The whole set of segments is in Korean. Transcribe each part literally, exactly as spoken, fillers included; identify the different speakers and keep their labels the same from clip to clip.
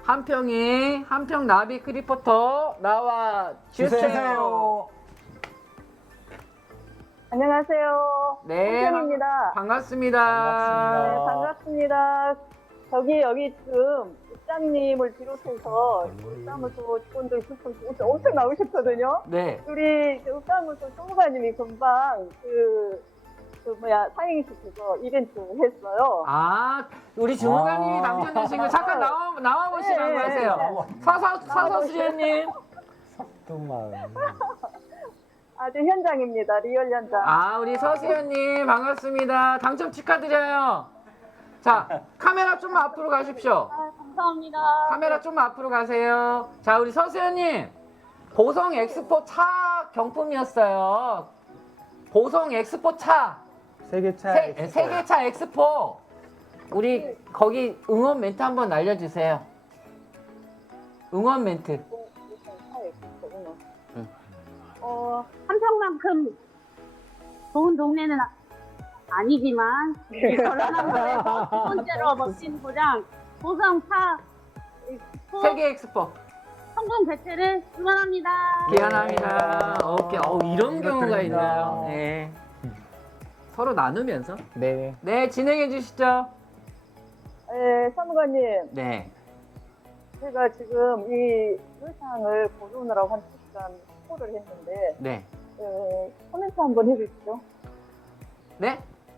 Speaker 1: 한평이 한평 나비 크리포터 나와 주세요.
Speaker 2: 주세요.
Speaker 3: 안녕하세요.
Speaker 1: 네,
Speaker 3: 한평입니다.
Speaker 1: 반갑습니다.
Speaker 3: 네, 반갑습니다. 저기 여기 지금 국장님을 비롯해서 읍사무소 직원들 엄청, 엄청 나오셨거든요.
Speaker 1: 네.
Speaker 3: 우리 그 읍사무소 총무관님이 금방 그, 그 뭐야 사행시 그거 이벤트 했어요.
Speaker 1: 아, 우리 주무관님이
Speaker 2: 아.
Speaker 1: 당첨되신 거 잠깐 나와 나와 보시라고
Speaker 3: 네,
Speaker 1: 하세요.
Speaker 3: 네.
Speaker 1: 서서 서서 수련님.
Speaker 2: 석두마을.
Speaker 3: 아주 현장입니다. 리얼 현장.
Speaker 1: 아, 우리 서수연님 반갑습니다. 당첨 축하드려요. 자, 카메라 좀 앞으로 가십시오.
Speaker 3: 아, 감사합니다.
Speaker 1: 카메라 좀 앞으로 가세요. 자, 우리 서수연님 보성 엑스포 차 경품이었어요. 보성 엑스포 차
Speaker 2: 세계차.
Speaker 1: 세,
Speaker 2: 엑스포.
Speaker 1: 세계차 엑스포 우리 거기 응원 멘트 한번 날려주세요. 응원 멘트. 응.
Speaker 4: 어, 한평만큼 좋은 동네는 아- 아니지만 이 결혼한 거에서 두 번째로 멋진 고장 보성차 엑스포
Speaker 1: 세계 엑스포
Speaker 4: 성공 개최를 응원합니다.
Speaker 1: 기원합니다. 오케이. 어, 이런 경우가
Speaker 2: 축하드립니다.
Speaker 1: 있나요? 네. 서로 나누면서.
Speaker 2: 네.
Speaker 1: 네, 진행해 주시죠.
Speaker 3: 네, 사무관님.
Speaker 1: 네.
Speaker 3: 제가 지금 이 의상을 고르느라고 한 시간 홍보를 했는데
Speaker 1: 네.
Speaker 3: 에, 코멘트 한번 해주시죠.
Speaker 1: 네?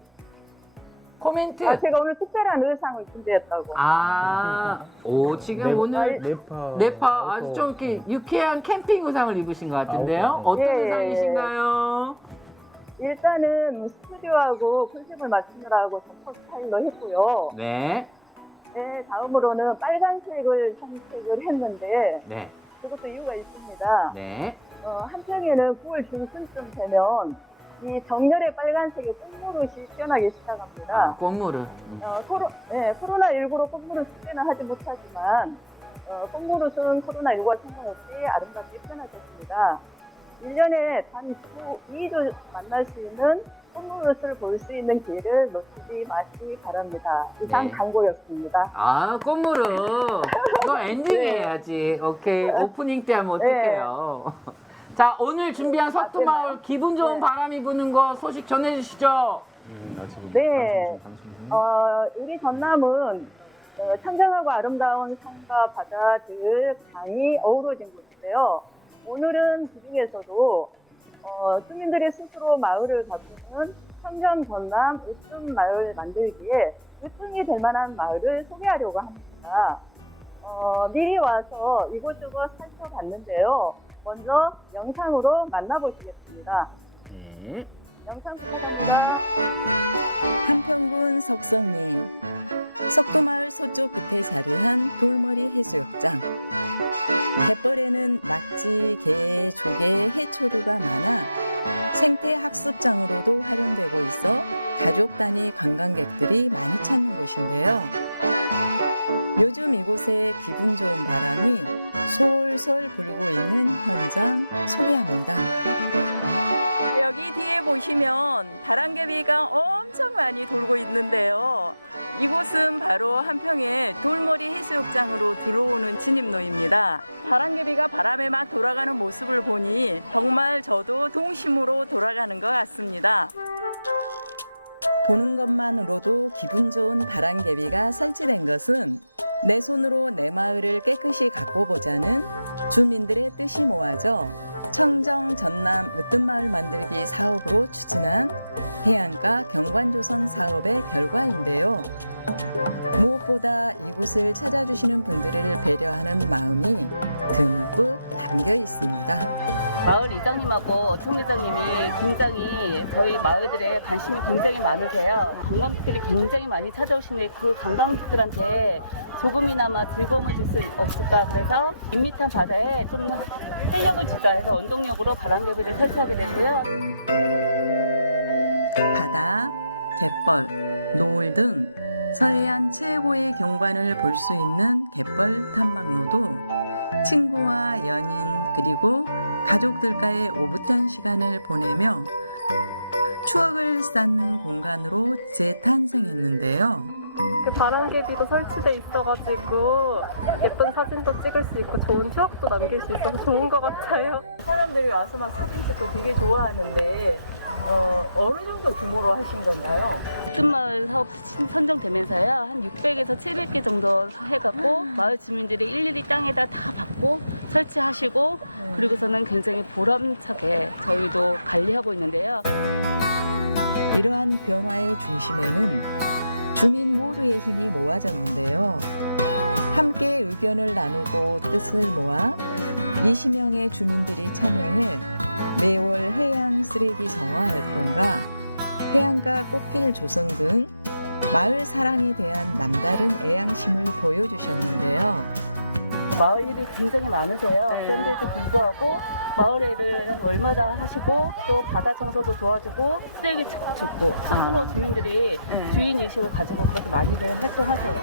Speaker 1: 코멘트.
Speaker 3: 아, 제가 오늘 특별한 의상을 준비했다고.
Speaker 1: 아, 오, 지금
Speaker 2: 네.
Speaker 1: 오늘
Speaker 2: 네파.
Speaker 1: 네파 아주 좀 이렇게 유쾌한 캠핑 의상을 입으신 것 같은데요.
Speaker 2: 아,
Speaker 1: 어떤
Speaker 3: 예, 예,
Speaker 1: 의상이신가요?
Speaker 3: 일단은 스튜디오하고 컨셉을 맞추느라고 점퍼 스타일로 했고요.
Speaker 1: 네.
Speaker 3: 네, 다음으로는 빨간색을 선택을 했는데
Speaker 1: 네.
Speaker 3: 그것도 이유가 있습니다.
Speaker 1: 네.
Speaker 3: 어, 한평에는 구월 중순쯤 되면 이 정렬의 빨간색의 꽃무릇이 피어나기 시작합니다.
Speaker 1: 아, 꽃무릇.
Speaker 3: 어, 코로, 네, 코로나십구로 꽃무릇 숙제는 하지 못하지만 어, 꽃무릇은 코로나십구와 상관없이 아름답게 피어나졌습니다. 일 년에 단 이 주 만날 수 있는 꽃무릇을 볼 수 있는 기회를 놓치지 마시기 바랍니다. 이상
Speaker 1: 네.
Speaker 3: 광고였습니다.
Speaker 1: 아, 꽃무릇. 너 엔딩
Speaker 3: 네.
Speaker 1: 해야지. 오케이. 오프닝 때 하면
Speaker 3: 네.
Speaker 1: 어떡해요. 자, 오늘 준비한 석두마을 기분 좋은
Speaker 3: 네.
Speaker 1: 바람이 부는 거 소식 전해주시죠.
Speaker 2: 음, 아, 지금
Speaker 3: 네.
Speaker 2: 방송 중, 방송 중.
Speaker 3: 어, 우리 전남은 어, 청정하고 아름다운 산과 바다들 강이 어우러진 곳인데요. 오늘은 그중에서도 어, 주민들이 스스로 마을을 가꾸는 청정 전남 으뜸 마을 만들기에 으뜸이 될 만한 마을을 소개하려고 합니다. 어, 미리 와서 이곳저곳 살펴봤는데요. 먼저 영상으로 만나보시겠습니다.
Speaker 1: 네.
Speaker 3: 영상 부탁합니다.
Speaker 5: 한평군 석성리 석도마을 서쪽 끝에 자리한 돌머리 해수욕장. 갯벌에는 낙지, 게, 조개, 해초류가 많아 생태 학습장으로도 활용되고 있어 가족 단위 관광객들이 많이 찾는 곳인데요. 요즘 이곳에 기분 좋은 바람이 솔솔 불고 있는 현장 소개합니다. 여기 뒤에 보시면 바람개비가 엄청 많이 돌고 있는데요. 이곳은 바로 한평의 돌머리 해수욕장으로 들어오는 진입로입니다. 바람개비가 바람에 막 돌아가는 모습을 보니 정말 저도 동심으로 돌아가는 것 같습니다. 보는 것만으로도 기분 좋은 바람개비가 설치된 것은 내 손으로 내 마을을 깨끗이 가꿔보자는 주민들의 뜻이 모아져 청정 전남 으뜸마을 만들기 사업으로 추진한 해안가 경관조성 사업의 결과인데요. 무엇보다 이곳을 찾아주시는 분들을 배려하는 마음이 듬뿍 담겨 있습니다.
Speaker 6: 마을 이장님하고 총회장님이 굉장히 저희 마을들에 관심이 굉장히 많으세요. 관광객들이 굉장히 많이 찾아오시는데 그 관광객들한테 조금이나마 즐거움을 줄 수 없을까. 그래서 밋밋한 바다에 좀 활력을 주자 해서 원동력으로 바람개비를 설치하게 됐고요.
Speaker 5: 바다, 갯벌, 노을 등 서해안 최고의 경관을 볼 수 있는 갯벌 탐방로도 친구와 연인 그리고 가족들과의 오붓한 시간을 보내며 추억을 쌓는 공간으로 재탄생했는데요.
Speaker 7: 그 바람개비도 설치돼 있어가지고 예쁜 사진도 찍을 수 있고 좋은 추억도 남길 수 있어서 좋은 것 같아요.
Speaker 6: 사람들이 와서 막 사진 찍고 되게 좋아하는데 어, 어느 정도 규모로 하신 건가요? 뜬마을 사업 신- 선정되면서요 한 육백에서 칠백 개 정도 해갖고 마을 주민들이 일일이 땅에다 다 받고 설치하시고 그리고서는 굉장히 보람차게 저희도 관리하고 있는데요.
Speaker 5: 이러한 변화의 중심에는 주민 모두의 힘이 모아졌는데요. 함께 의견을 나누고 뜻을 모아 이십 명의 주민들이 참여해 매월 해양 쓰레기 정화 활동과 해안가 꽃길 조성 등 마을 사랑에 대한 남다른 애양심을 보여주셨는데요. 마을 일이 굉장히 많으세요. 그런데도 불구하고 마을 일을 월마다 하시고 또 바다 청소도 도와주고 쓰레기 줍고 스스로 주민들이 주인 의식을 가지고 그렇게 많이들 활동하세요.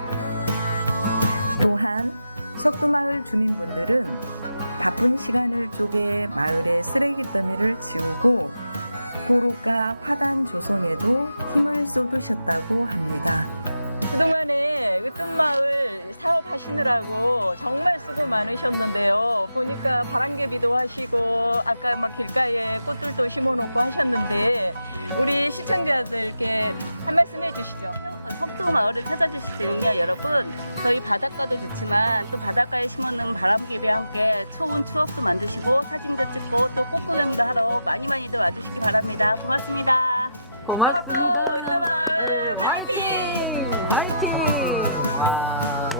Speaker 5: 또한 석두마을 주민분들은 바쁜 시간을 쪼개 마을의 쓰레기 더미를 치우고 도로가 화단 조성에도 힘을 쏟으셨다고 합니다.
Speaker 8: 그동안에 으뜸마을 사업하시느라고 정말 수고 많으셨는데요. 보니까 바람개비도 하시고 아까 막 길가에 꽃들도 심어놓고 하셨는데 우리 시청자들께 한 말씀 해주시죠.
Speaker 6: 석도 마을을 찾아주실 때는요, 여러분 저희 바닷가도 좋지만 또 바닷가에 심어놓은 바람개비와 함께 좋은 추억도 만드시고 사진도 찍고 또 꽃구경도 하러 많이 많이들 와주시기 바랍니다. 고맙습니다.
Speaker 1: 고맙습니다.
Speaker 6: 석도 으뜸마을
Speaker 1: 화이팅! 화이팅! 와,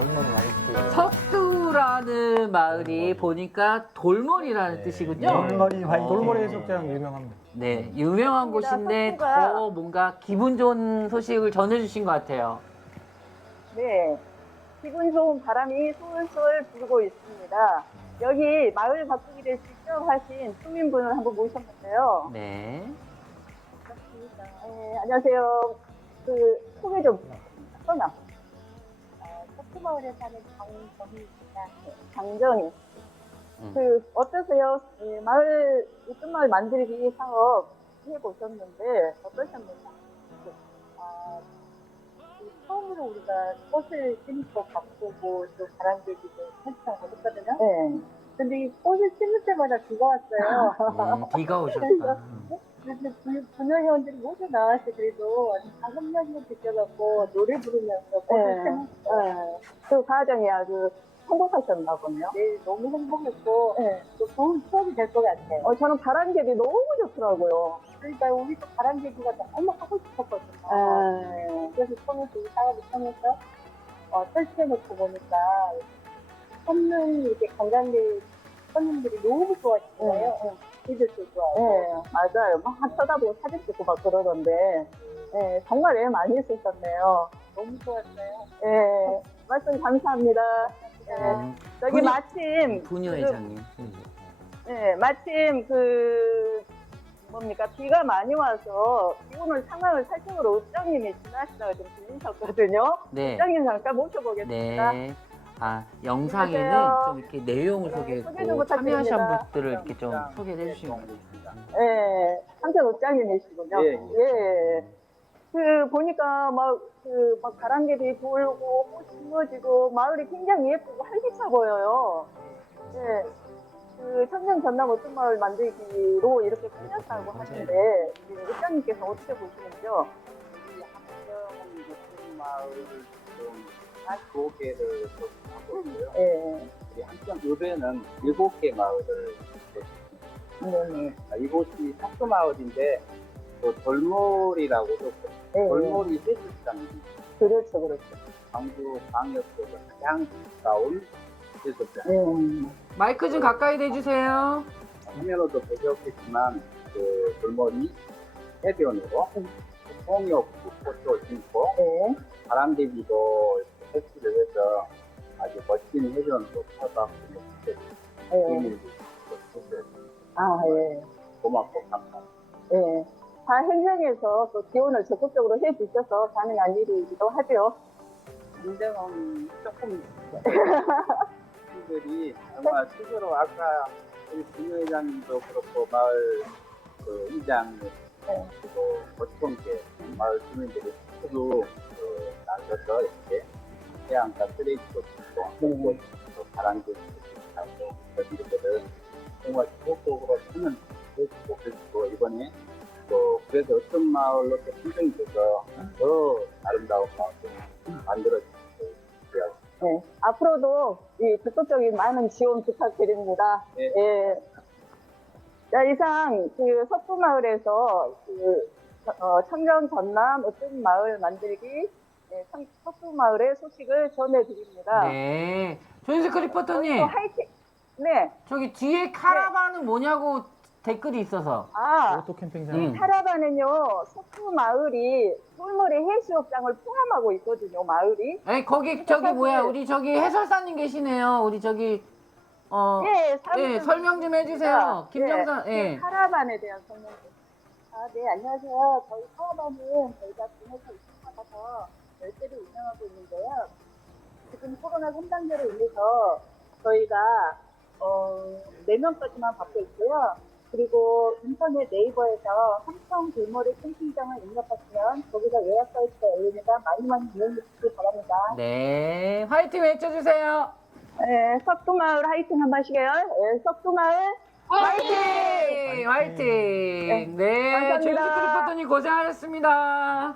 Speaker 1: 석두라는 마을이 보니까 돌머리라는 뜻이군요.
Speaker 2: 돌머리 화이 돌머리 해수욕장 유명합니다.
Speaker 1: 네, 유명한 곳인데
Speaker 3: 석두가-
Speaker 1: 더 뭔가 기분 좋은 소식을 전해주신 것 같아요.
Speaker 3: 네, 기분 좋은 바람이 솔솔 불고 있습니다. 여기 마을 바꾸기를 직접 하신 주민분을 한번 모셨는데요.
Speaker 1: 네.
Speaker 3: 네, 안녕하세요. 그 소개 좀 부탁드립니다.
Speaker 4: 석두마을에 사는 장정희입니다.
Speaker 3: 장정희.
Speaker 1: 음.
Speaker 3: 그 어떠세요? 네, 마을 으뜸마을 만들기 사업 해보셨는데 어떠셨나요?
Speaker 4: 아, 그 처음으로 우리가 꽃을 심고 바꾸고 또 바람개비도 설치하고 했거든요.
Speaker 3: 네.
Speaker 4: 근데 이 꽃을 심을 때마다 비가 왔어요.
Speaker 1: 음, 비가 오셨다.
Speaker 4: 그래서 부- 분회원들이 모두 나와서 그래도 작은 명을 느껴갖고 노래 부르면서 꽃을
Speaker 3: 네.
Speaker 4: 심었어요.
Speaker 3: 네. 그 과정이 아주 행복하셨나 보네요.
Speaker 4: 네, 너무 행복했고
Speaker 3: 네.
Speaker 4: 또 좋은 추억이 될 것 같아요.
Speaker 3: 어, 저는 바람개비 너무 좋더라고요.
Speaker 4: 그러니까 우리도 바람개비가 너무 하고 싶었거든요.
Speaker 3: 네.
Speaker 4: 그래서 처음에 이 사업을 통해서 어, 설치해놓고 보니까 손님 이렇게 관광객 손님들이 너무 좋아하시는 거예요. 이들도 좋아하고.
Speaker 3: 네, 맞아요. 막 쳐다보고 사진 찍고 막 그러던데, 네, 정말 애 많이 쓰셨네요.
Speaker 4: 너무 좋았어요.
Speaker 3: 네, 말씀 감사합니다. 네,
Speaker 1: 음,
Speaker 3: 저기
Speaker 1: 분야-
Speaker 3: 마침,
Speaker 1: 분녀
Speaker 3: 그,
Speaker 1: 회장님.
Speaker 3: 네, 마침 그, 뭡니까, 비가 많이 와서 오늘 상황을 살펴보러 읍장님이 지나시다가 좀 들리셨거든요.
Speaker 1: 네.
Speaker 3: 읍장님 잠깐 모셔보겠습니다.
Speaker 1: 네. 아, 영상에는
Speaker 3: 안녕하세요.
Speaker 1: 좀 이렇게 내용을
Speaker 3: 네, 소개 좀
Speaker 1: 소개했고
Speaker 3: 부탁드립니다.
Speaker 1: 참여하신 분들을 이렇게 좀 소개를 해주시면 됩니다.
Speaker 3: 네, 삼천 읍장님이시군요.
Speaker 2: 예,
Speaker 3: 예. 그, 보니까 막, 그, 막 바람개비 돌고, 꽃 심어지고, 마을이 굉장히 예쁘고 활기차 보여요. 예. 그, 청정 전남 어촌마을 만들기로 이렇게 꾸몄다고 하는데, 우리 읍장님께서 어떻게 보시는지요?
Speaker 9: 마을을 두 개를 하고 있고요.
Speaker 3: 예.
Speaker 9: 우리 한편 의뢰는 일곱 개 마을을
Speaker 3: 네네.
Speaker 9: 아, 이곳이 석두 마을인데 또 돌몰이라고도
Speaker 3: 예.
Speaker 9: 돌몰이 해수욕장
Speaker 3: 그렇죠, 그렇죠.
Speaker 9: 광주 광역에서 가장 가까운 해수욕장.
Speaker 3: 예.
Speaker 1: 마이크 좀 가까이 대주세요.
Speaker 9: 화면으로도 보셨겠지만 그 돌몰이 해변으로 홍역 꽃도 심고
Speaker 3: 예.
Speaker 9: 바람개비도 설치를 해서 아주 멋진 해변으로 쳐다보고
Speaker 3: 예.
Speaker 9: 주민들이
Speaker 3: 아, 예.
Speaker 9: 고맙고 감사합니다.
Speaker 3: 예. 다 행정에서 또 지원을 적극적으로 해 주셔서 가능한 일이기도 하죠.
Speaker 9: 문제는 조금 분들이 정말 스스로 아까 우리 김 회장님도 그렇고 마을 그 이장 그리고 보통계 마을 주민들이 모두 그 나서서 이렇게 해안가 쓰레기도 줍고 홍보 또 바람도 하고 그런 일들을 정말 지속적으로 하는 그리고 이번에 또 그래서 어떤 마을로 또 선정이 돼서 더 아름다운 마을을 만들어주고 있고요.
Speaker 3: 네. 앞으로도 이 적극적인 많은 지원 부탁드립니다.
Speaker 9: 네.
Speaker 3: 예. 자, 이상 그 석구마을에서 그 어, 청정 전남 으뜸 마을 만들기 네, 청- 석구마을의 소식을 전해드립니다.
Speaker 1: 네. 조인스크 리포터님,
Speaker 3: 또 화이팅! 네.
Speaker 1: 저기 뒤에 카라반은 뭐냐고 댓글이 있어서.
Speaker 3: 아,
Speaker 2: 오토 캠핑장.
Speaker 1: 음.
Speaker 3: 카라반은요, 석구마을이 돌머리 해수욕장을 포함하고 있거든요, 마을이.
Speaker 1: 아니, 거기, 저기 뭐야, 우리 저기 해설사님 계시네요. 우리 저기, 어,
Speaker 3: 예, 사람
Speaker 1: 예,
Speaker 3: 좀
Speaker 1: 설명 좀 해주세요. 김정선,
Speaker 3: 예,
Speaker 1: 예.
Speaker 3: 그 카라반에 대한 설명 좀.
Speaker 4: 아, 네, 안녕하세요. 저희 카라반은 저희가 군에서 입주받아서 열대를 운영하고 있는데요. 지금 코로나 삼 단계로 인해서 저희가 어, 네 명까지만 받고 있고요. 그리고 인터넷 네이버에서 삼성 돌머리 캠핑장을 입력하시면 거기서 예약 사이트가 열리니까 많이 많이 이용해 주시기 바랍니다.
Speaker 1: 네. 화이팅 외쳐주세요.
Speaker 3: 예, 석두마을 화이팅 한번 하시게요. 예, 석두마을
Speaker 1: 화이팅! 화이팅! 네.
Speaker 3: 감사합니다.
Speaker 1: 조인스크 리포터님 고생하셨습니다.